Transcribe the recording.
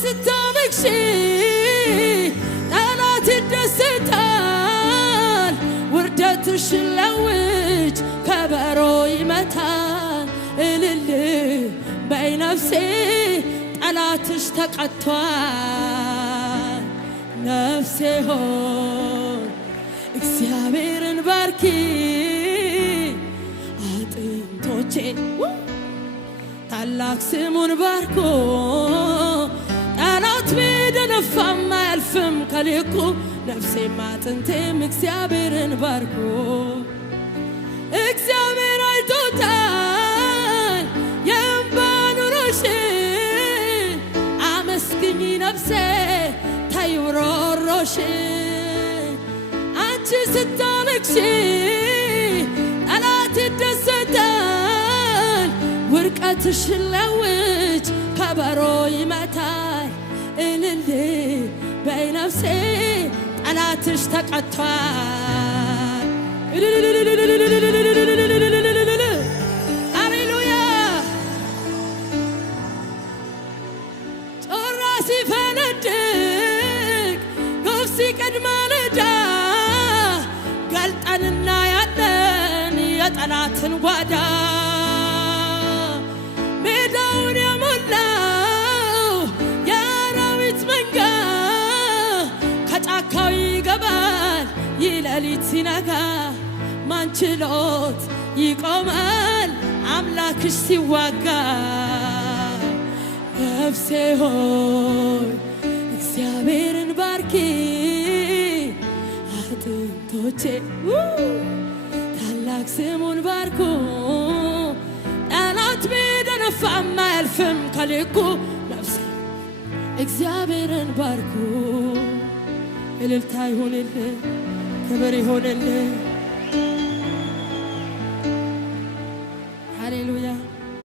ስታለቅሺ ጠላት ይደሰታል ውርደትሽን ለውጭ ከበሮ ይመታል እልል በይ ነፍሴ ጠላትሽ ተቀጥቷል ነፍሴ ሆይ እግዚአብሔርን ባርኪ አጥንቶቼ ታላቅ ስሙን ባርኮ ጠላት ቢደነፋም አያልፍም ከልኩ ነፍሴም አጥንቴም እግዚአብሔርን ባርኮ እግዚአብሔር አይቶታል የእንባ ኑሮሽን አመስግኝ ነፍሴ ተይ ሮሮሽን አንቺ ስታለቅሺ ጠላት ይደሰታል ውርቀትሽን ለውጭ ከበሮ ይመታል እልል በይ ነፍሴ ጠላትሽ ተቀጥቷል ሃሌሉያ ጮራ ሲፈነድቅ ጎህ ሲቀድም ማለዳ ገልጠንና ያለን የጠላትን ጓዳ ሜዳውን የሞላው የአራዊት መንጋ ከጫካው ይገባል ይሌሊት ሲነጋ ማን ችሎት ይቆማል አምላክሽ ሲዋጋ ነፍሴ ሆይ እግዚአብሔርን ባርኪ አጥንቶቼ ታላቅ ስሙን ባርኩ ጠላት ቢደነፋም አያልፍም ከልኩ ነፍሴ እግዚአብሔርን ባርኩ እልልታ ይሁንልህ ክብር ይሁንልህ